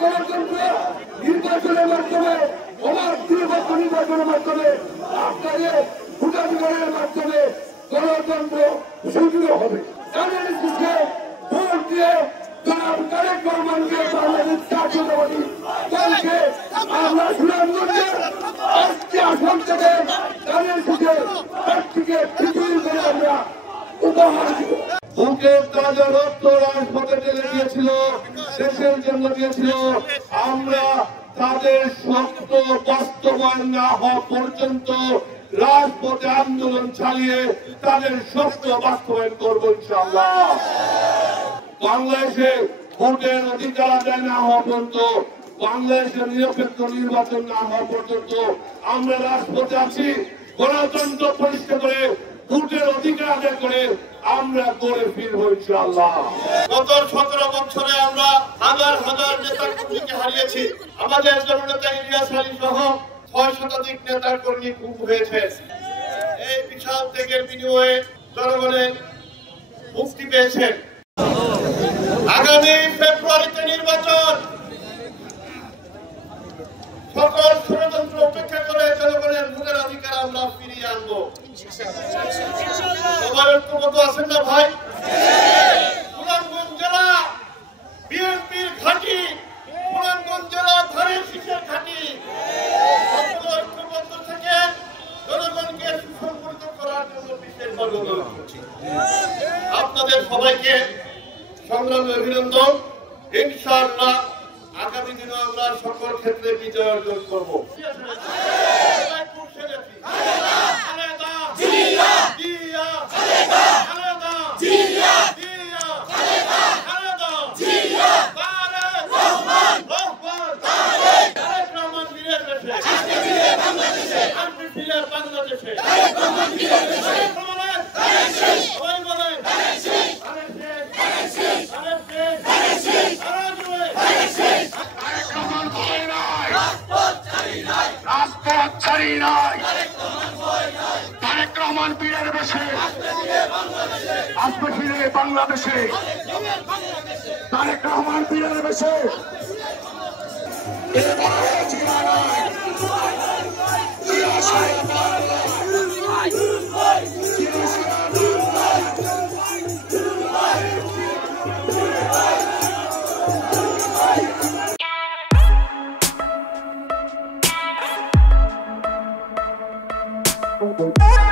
গণতন্ত্র নির্বাচনের মাধ্যমে নির্বাচনের মাধ্যমে আপনাদের ভোটাধিকারের মাধ্যমে গণতন্ত্র সুদৃঢ় হবে। ভোট দিয়ে তারেক রহমানকে বাংলাদেশ জাতীয়তাবাদী দলকে আমরা সুনামগঞ্জের আজকে আসন থেকে তাদের প্রার্থীকে পৃথিবীর করে আমরা উপহার দিব। বুকের তাজা রক্ত রাজপথে ঢেলে দিয়েছিল, দেশের জন্য দিয়েছিল। আমরা তাদের স্বপ্ন বাস্তবায়ন না হওয়া পর্যন্ত রাজপথে আন্দোলন চালিয়ে তাদের স্বপ্ন বাস্তবায়ন করবো ইনশাআল্লাহ। বাংলাদেশে ভোটের অধিকার আদায় না হওয়া পর্যন্ত, বাংলাদেশের নিরপেক্ষ নির্বাচন না হওয়া পর্যন্ত আমরা রাজপথে আছি। গণতন্ত্র প্রতিষ্ঠা করে ভোটের অধিকার আদায় করে আমরা করে ফিরবো ইনশাআল্লাহ। গত 17 বছরে আমরা হাজার হাজার নেতা কর্মীকে হারিয়েছি। আমাদের জননেতা ইলিয়াস আলী সহ 6 শতাধিক নেতা কর্মী খুন হয়েছে। এই বিশাল ত্যাগের বিনিময়ে জনগণের মুক্তি পেয়েছেন। আগামী ফেব্রুয়ারিতে নির্বাচন, সকল ষড়যন্ত্র উপেক্ষা করে জনগণের ভোটের অধিকার আমরা ফিরিয়ে আনবো। সবাই ঐক্যবদ্ধ আছেন না ভাই? সুনামগঞ্জ জেলা বিএনপির ঘাঁটি, সুনামগঞ্জ জেলা ধানের শীষের ঘাঁটি। ঐক্যবদ্ধ থেকে জনগণকে সুসংগঠিত করার জন্য বিশেষভাবে অনুরোধ করছি। আপনাদের সবাইকে সংগ্রামী অভিনন্দন। ইনশাআল্লাহ আগামী দিনে আমরা সকল ক্ষেত্রে বিজয় অর্জন করবো। তারেক রহমান বীরের বেশে আসবে ফিরে বাংলাদেশে। তারেক রহমান বীরের বেশে Oh